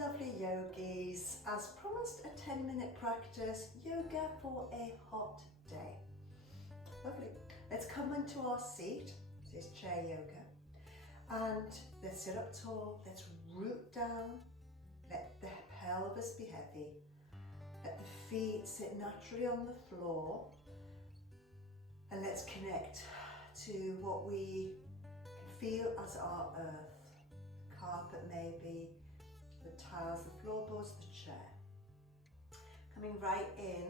lovely yogis, as promised, a 10-minute practice, yoga for a hot day. Lovely. Let's come into our seat. This is chair yoga. And let's sit up tall. Let's root down. Let the pelvis be heavy. Let the feet sit naturally on the floor. And let's connect to what we can feel as our earth. The carpet maybe, the tiles, the floorboards, the chair. Coming right in,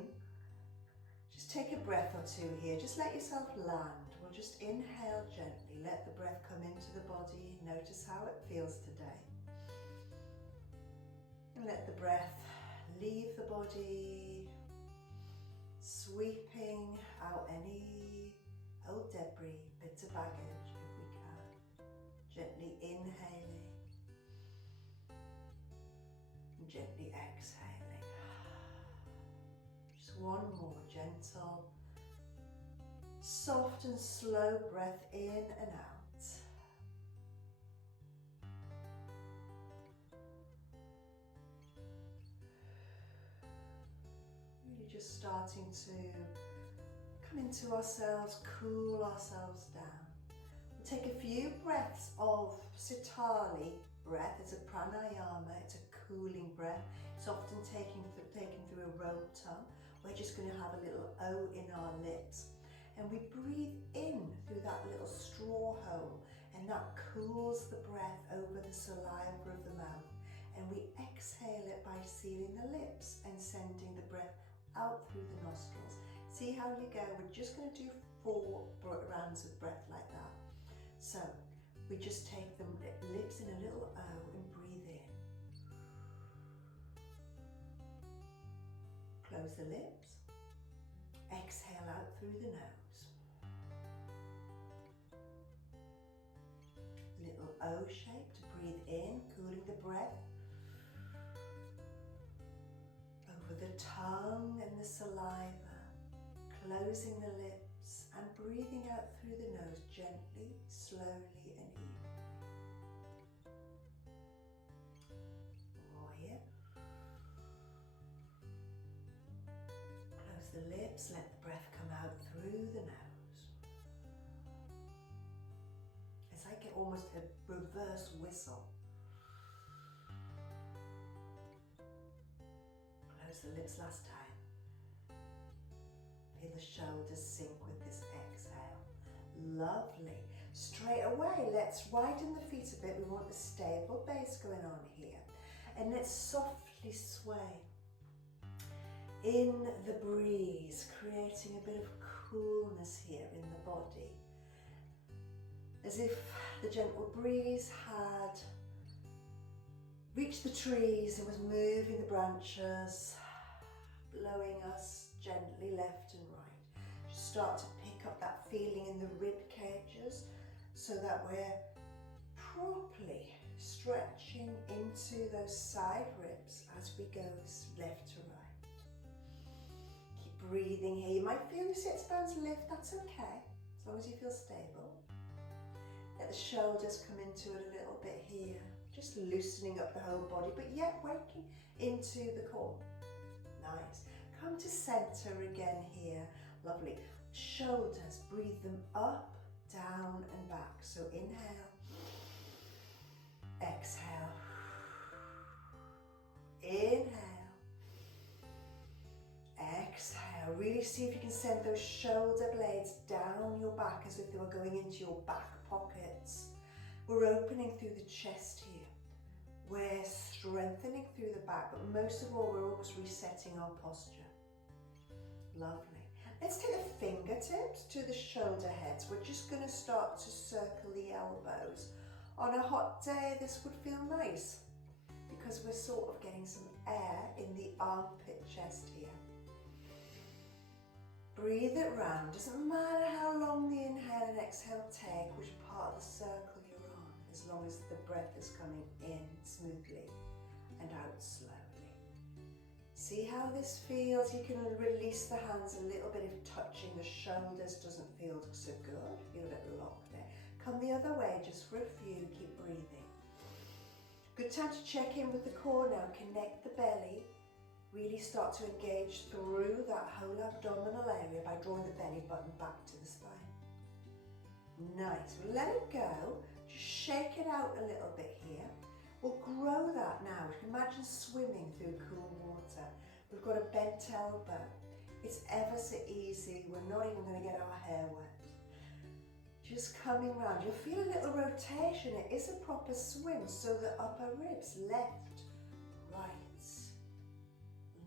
just take a breath or two here. Just let yourself land. We'll just inhale gently. Let the breath come into the body. Notice how it feels today. And let the breath leave the body, sweeping out any old debris, bits of baggage if we can. Gently inhaling. Gently exhaling. Just one more gentle, soft and slow breath in and out. Really just starting to come into ourselves, cool ourselves down. We'll take a few breaths of Sitali breath. It's a pranayama, it's a cooling breath. It's often taken through a rolled tongue. We're just going to have a little O in our lips. And we breathe in through that little straw hole, and that cools the breath over the saliva of the mouth. And we exhale it by sealing the lips and sending the breath out through the nostrils. See how you go? We're just going to do 4 rounds of breath like that. So we just take the lips in a little O and breathe in. Close the lips. Exhale out through the nose. Little O shape to breathe in, cooling the breath. Over the tongue and the saliva. Closing the lips and breathing out through the nose gently, slowly and evenly. More here. Close the lips, let the breath come out through the nose. It's like almost a reverse whistle. Close the lips last time. Feel the shoulders sink with this exhale. Lovely. Straight away, let's widen the feet a bit. We want a stable base going on here. And let's softly sway in the breeze, creating a bit of coolness here in the body. As if the gentle breeze had reached the trees and was moving the branches, blowing us gently left and right. Just start to pick up that feeling in the rib cages so that we're properly stretching into those side ribs as we go left to right. Keep breathing here. You might feel your sits bones lift, that's okay, as long as you feel stable. Let the shoulders come into it a little bit here, just loosening up the whole body, but yet working into the core. Nice. Come to center again here. Lovely. Shoulders, breathe them up, down and back. So inhale, exhale, inhale, exhale. Really see if you can send those shoulder blades down your back as if they were going into your back pockets. We're opening through the chest here. We're strengthening through the back, but most of all, we're almost resetting our posture. Lovely. Let's take the fingertips to the shoulder heads. We're just going to start to circle the elbows. On a hot day, this would feel nice because we're sort of getting some air in the armpit chest here. Breathe it round. Doesn't matter how long the inhale and exhale take, which part of the circle you're on, as long as the breath is coming in smoothly and out slowly. See how this feels. You can release the hands a little bit if touching the shoulders doesn't feel so good. Feel a bit locked there. Come the other way just for a few. Keep breathing. Good time to check in with the core now. Connect the belly. Really start to engage through that whole abdominal area by drawing the belly button back to the spine. Nice. Well, let it go. Just shake it out a little bit here. We'll grow that now. Imagine swimming through cool water. We've got a bent elbow. It's ever so easy. We're not even going to get our hair wet. Just coming round. You'll feel a little rotation. It is a proper swim. So the upper ribs, left, right.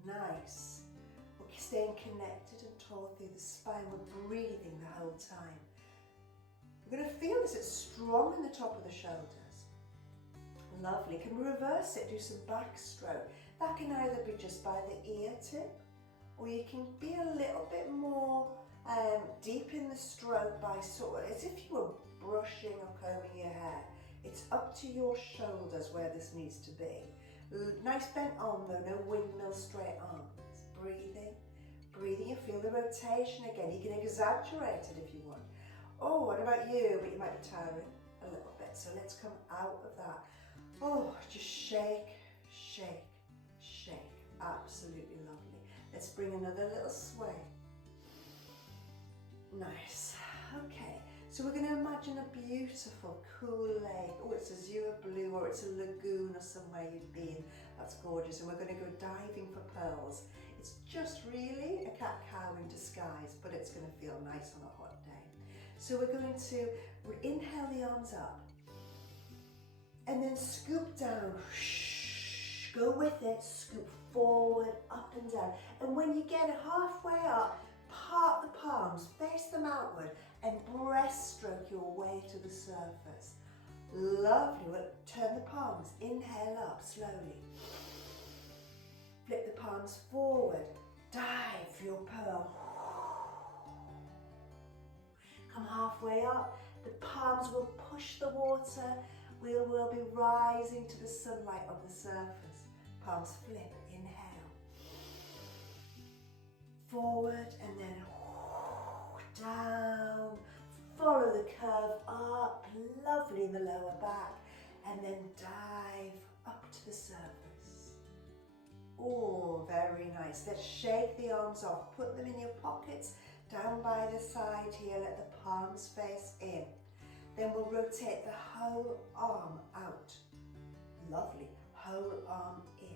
Nice. We're staying connected and taut through the spine. We're breathing the whole time. We're going to feel this. It's strong in the top of the shoulders. Lovely. Can we reverse it? Do some backstroke. That can either be just by the ear tip, or you can be a little bit more deep in the stroke by sort of as if you were brushing or combing your hair. It's up to your shoulders where this needs to be. Nice bent arm though, no windmill straight arms. Breathing, breathing. You feel the rotation again. You can exaggerate it if you want. Oh, what about you? But you might be tiring a little bit. So let's come out of that. Oh, just shake, shake, shake. Absolutely lovely. Let's bring another little sway. Nice. Okay, so we're going to imagine a beautiful, cool lake. Oh, it's azure blue, or it's a lagoon or somewhere you've been. That's gorgeous. And we're going to go diving for pearls. It's just really a cat-cow in disguise, but it's going to feel nice on a hot day. So we're going to inhale the arms up. And then scoop down, go with it, scoop forward, up and down. And when you get halfway up, part the palms, face them outward, and breaststroke your way to the surface. Lovely. Well, turn the palms, inhale up slowly. Flip the palms forward, dive for your pearl. Come halfway up, the palms will push the water. We will be rising to the sunlight on the surface. Palms flip, inhale. Forward and then down. Follow the curve up, lovely in the lower back. And then dive up to the surface. Oh, very nice. Let's shake the arms off. Put them in your pockets, down by the side here. Let the palms face in. Then we'll rotate the whole arm out. Lovely. Whole arm in.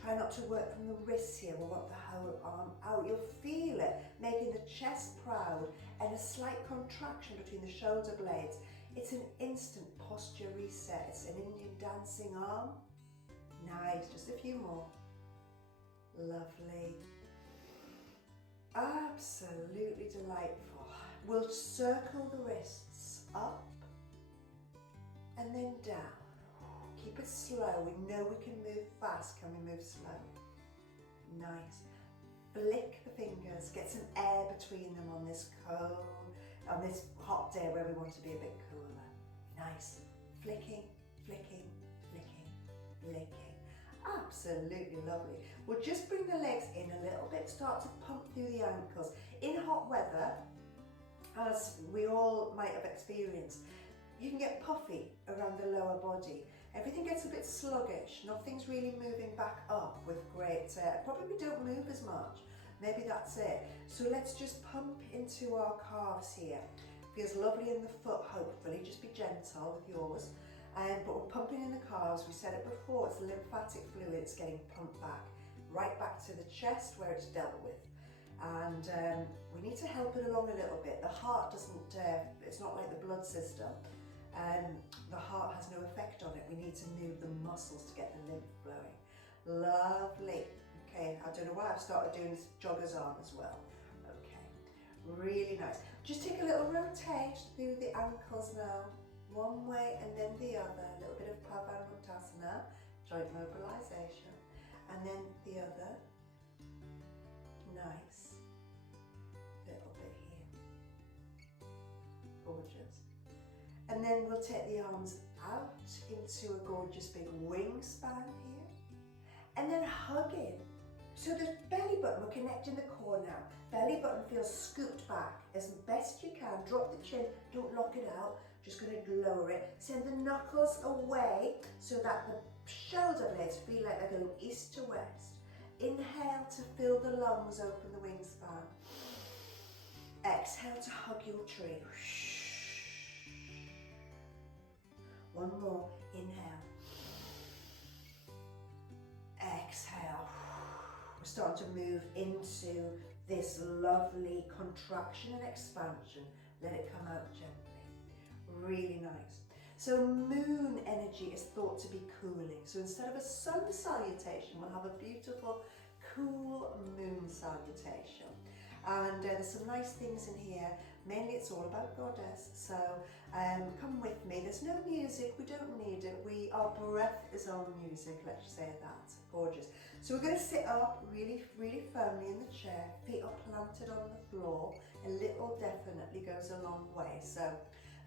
Try not to work from the wrists here. We want the whole arm out. You'll feel it, making the chest proud and a slight contraction between the shoulder blades. It's an instant posture reset. It's an Indian dancing arm. Nice. Just a few more. Lovely. Absolutely delightful. We'll circle the wrists up and then down. Keep it slow. We know we can move fast. Can we move slow? Nice. Flick the fingers. Get some air between them on this hot day where we want to be a bit cooler. Nice. Flicking, flicking, flicking, flicking. Absolutely lovely. We'll just bring the legs in a little bit. Start to pump through the ankles. In hot weather, as we all might have experienced, you can get puffy around the lower body. Everything gets a bit sluggish. Nothing's really moving back up with great, probably we don't move as much. Maybe that's it. So let's just pump into our calves here. Feels lovely in the foot, hopefully. Just be gentle with yours. But we're pumping in the calves. We said it before, it's lymphatic fluid. It's getting pumped back, right back to the chest where it's dealt with. And we need to help it along a little bit. The heart doesn't, it's not like the blood system. The heart has no effect on it. We need to move the muscles to get the lymph flowing. Lovely. Okay, I don't know why I've started doing this jogger's arm as well. Okay, really nice. Just take a little rotate through the ankles now. One way and then the other. A little bit of Pavanuttasana, joint mobilization. And then the other. Nice. Little bit here. Gorgeous. And then we'll take the arms out into a gorgeous big wingspan here. And then hug in. So the belly button, we're connecting the core now. Belly button feels scooped back as best you can. Drop the chin, don't lock it out. Just going to lower it. Send the knuckles away so that the shoulder blades feel like they're going east to west. Inhale to fill the lungs, open the wingspan. Exhale to hug your tree. One more, inhale. Exhale. We're starting to move into this lovely contraction and expansion. Let it come out gently. Really nice. So moon energy is thought to be cooling. So instead of a sun salutation, we'll have a beautiful cool moon salutation. And there's some nice things in here. Mainly it's all about goddess. So come with me. There's no music, we don't need it. Our breath is our music, let's just say that. Gorgeous. So we're going to sit up really, really firmly in the chair. Feet are planted on the floor. A little definitely goes a long way. So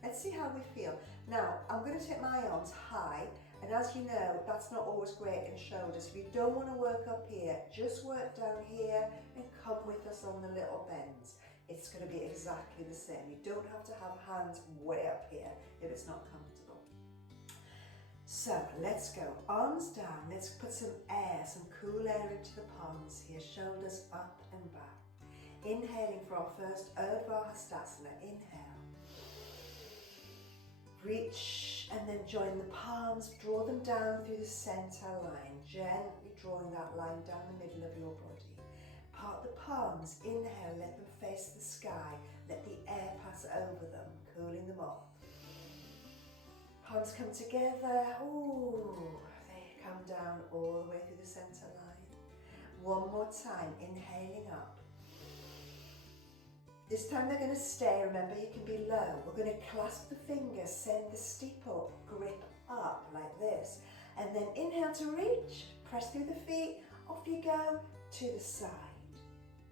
let's see how we feel. Now, I'm going to take my arms high, and as you know, that's not always great in shoulders. If you don't want to work up here, just work down here and come with us on the little bends. It's going to be exactly the same. You don't have to have hands way up here if it's not comfortable. So let's go. Arms down. Let's put some air, some cool air into the palms here. Shoulders up and back. Inhaling for our first Urdhva Hastasana. Inhale. Reach and then join the palms. Draw them down through the center line. Gently drawing that line down the middle of your body. Part the palms. Inhale. Let them face the sky. Let the air pass over them, cooling them off. Palms come together. Ooh, they come down all the way through the center line. One more time, inhaling up. This time they're going to stay. Remember, you can be low. We're going to clasp the fingers, send the steeple grip up like this. And then inhale to reach, press through the feet, off you go to the side.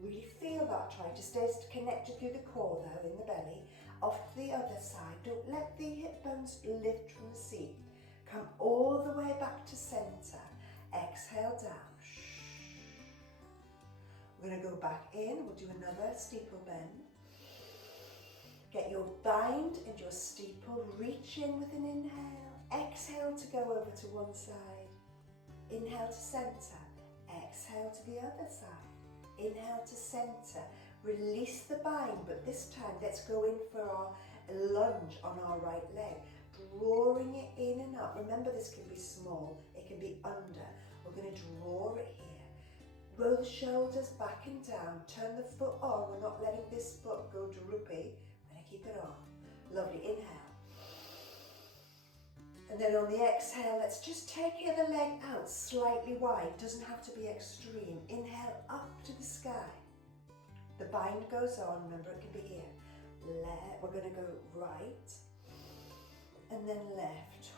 Really feel that. Try to stay connected through the core though, in the belly. Off to the other side. Don't let the hip bones lift from the seat. Come all the way back to center. Exhale down. We're going to go back in. We'll do another steeple bend. Get your bind and your steeple. Reach in with an inhale. Exhale to go over to one side. Inhale to center. Exhale to the other side. Inhale to center. Release the bind, but this time let's go in for our lunge on our right leg. Drawing it in and up. Remember, this can be small, it can be under. We're going to draw it here. Roll the shoulders back and down. Turn the foot on. We're not letting this foot go droopy. We're going to keep it on. Lovely. Inhale. And then on the exhale, let's just take the leg out slightly wide. Doesn't have to be extreme. Inhale up to the sky. The bind goes on. Remember, it can be here. We're going to go right and then left.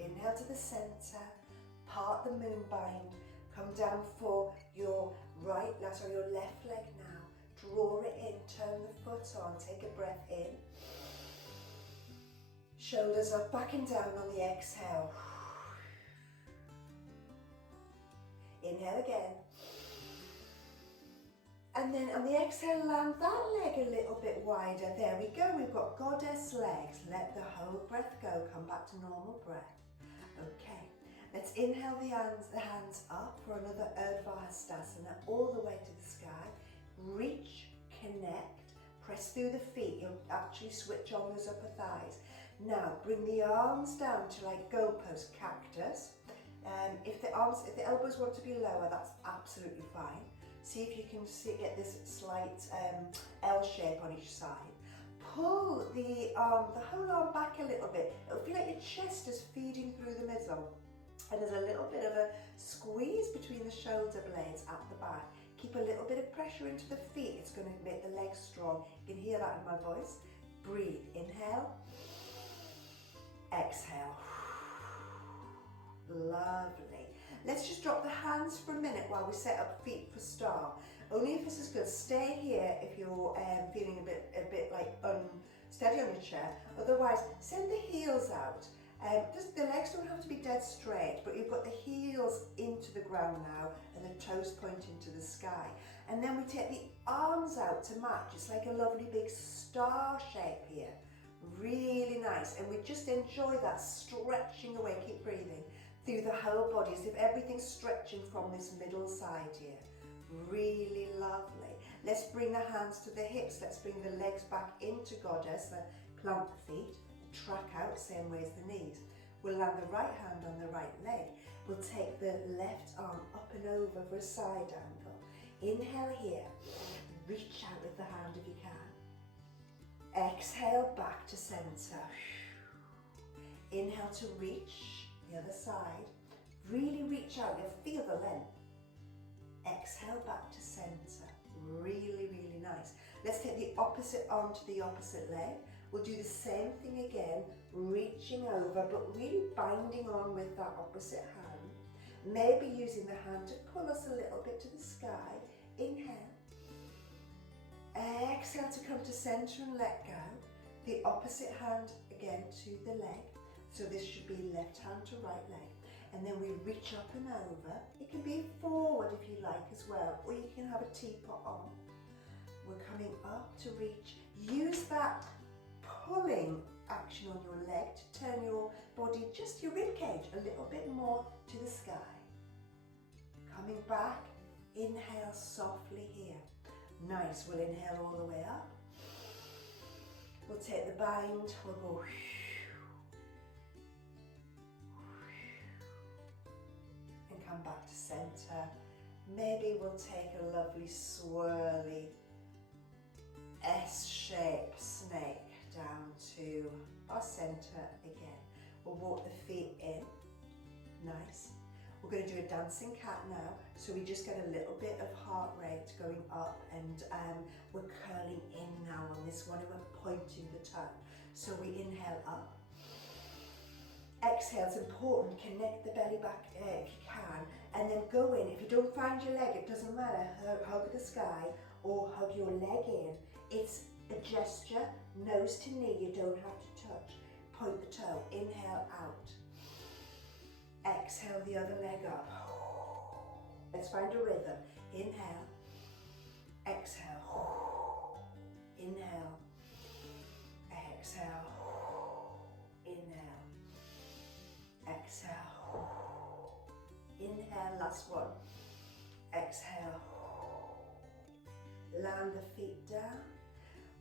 Inhale to the center. Part the moon bind. Come down for your your left leg now. Draw it in. Turn the foot on. Take a breath in. Shoulders up, back and down on the exhale. Inhale again. And then on the exhale, land that leg a little bit wider. There we go. We've got goddess legs. Let the whole breath go. Come back to normal breath. Okay. Let's inhale the hands up for another Urdhva Hastasana all the way to the sky. Reach, connect, press through the feet. You'll actually switch on those upper thighs. Now bring the arms down to like goalpost, cactus. If the elbows want to be lower, that's absolutely fine. See if you can get this slight L shape on each side. Pull the whole arm back a little bit. It'll feel like your chest is feeding through the middle. And there's a little bit of a squeeze between the shoulder blades at the back. Keep a little bit of pressure into the feet. It's going to make the legs strong. You can hear that in my voice. Breathe. Inhale. Exhale. Lovely. Let's just drop the hands for a minute while we set up feet for star. Only if this is good. Stay here if you're feeling a bit like unsteady on your chair. Otherwise, send the heels out. The legs don't have to be dead straight, but you've got the heels into the ground now and the toes pointing to the sky. And then we take the arms out to match. It's like a lovely big star shape here. Really nice. And we just enjoy that stretching away. Keep breathing. through the whole body, as if everything's stretching from this middle side here. Really lovely. Let's bring the hands to the hips. Let's bring the legs back into goddess. Plant the feet, the track out, same way as the knees. We'll land the right hand on the right leg. We'll take the left arm up and over for a side angle. Inhale here. Reach out with the hand if you can. Exhale back to center. Inhale to reach the other side. Really reach out. You'll feel the length. Exhale back to center. Really, really nice. Let's take the opposite arm to the opposite leg. We'll do the same thing again, reaching over, but really binding on with that opposite hand. Maybe using the hand to pull us a little bit to the sky. Inhale. Exhale to come to center and let go. The opposite hand again to the leg. So this should be left hand to right leg. And then we reach up and over. It can be forward if you like as well, or you can have a teapot on. We're coming up to reach. Use that pulling action on your leg to turn your body, just your rib cage, a little bit more to the sky. Coming back, inhale softly here. Nice, we'll inhale all the way up. We'll take the bind, we'll go and come back to center. Maybe we'll take a lovely swirly S-shape snake down to our center again. We'll walk the feet in. Nice. We're going to do a dancing cat now, so we just get a little bit of heart rate going up, and we're curling in now on this one, and we're pointing the tongue. So we inhale up. Exhale, it's important, connect the belly back if you can, and then go in. If you don't find your leg, it doesn't matter, hug the sky or hug your leg in. It's a gesture, nose to knee, you don't have to touch. Point the toe, inhale out. Exhale the other leg up. Let's find a rhythm. Inhale, exhale, inhale, exhale, inhale, exhale, inhale, last one, exhale, land the feet down.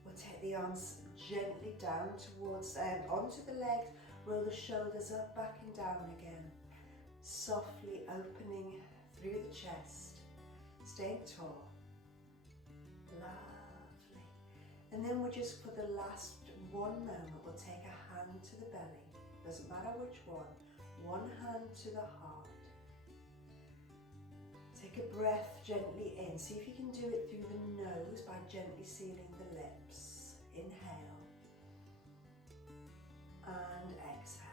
We'll take the arms gently down towards, onto the legs, roll the shoulders up, back and down again. Softly opening through the chest, staying tall. Lovely. And then we'll just, for the last one moment, we'll take a hand to the belly. Doesn't matter which one. One hand to the heart. Take a breath gently in. See if you can do it through the nose by gently sealing the lips. Inhale. And exhale.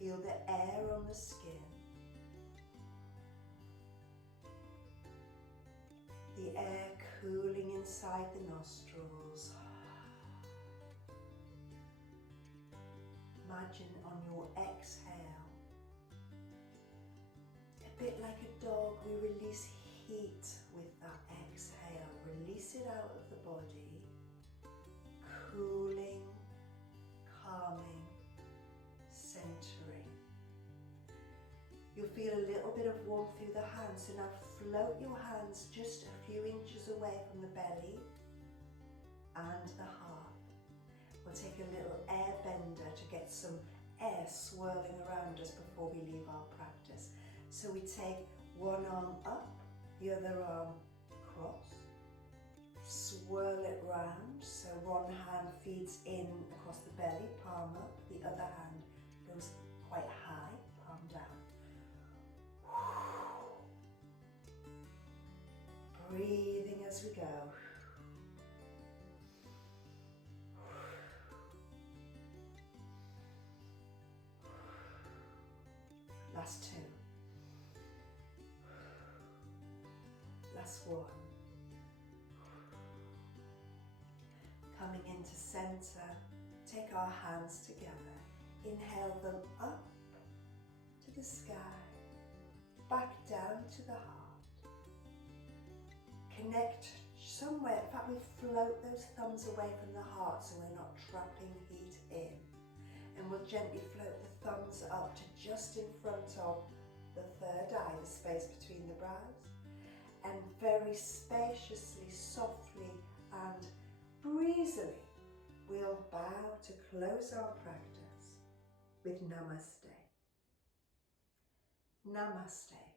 Feel the air on the skin. The air cooling inside the nostrils. Imagine on your exhale, a bit like a dog, we release heat with that exhale. Release it out of the body. Cooling, calming, centering. You'll feel a little bit of warmth through the hands, so now float your hands just a few inches away from the belly and the heart. We'll take a little air bender to get some air swirling around us before we leave our practice. So we take one arm up, the other arm across, swirl it round, so one hand feeds in across the belly, palm up, the other hand goes quite high, palm down. Breathing as we go. Last two. Last one. Coming into center, take our hands together. Inhale them up to the sky, back down to the heart. Connect somewhere, in fact we float those thumbs away from the heart so we're not trapping heat in. And And we'll gently float the thumbs up to just in front of the third eye, the space between the brows. And very spaciously, softly and breezily, we'll bow to close our practice with Namaste. Namaste.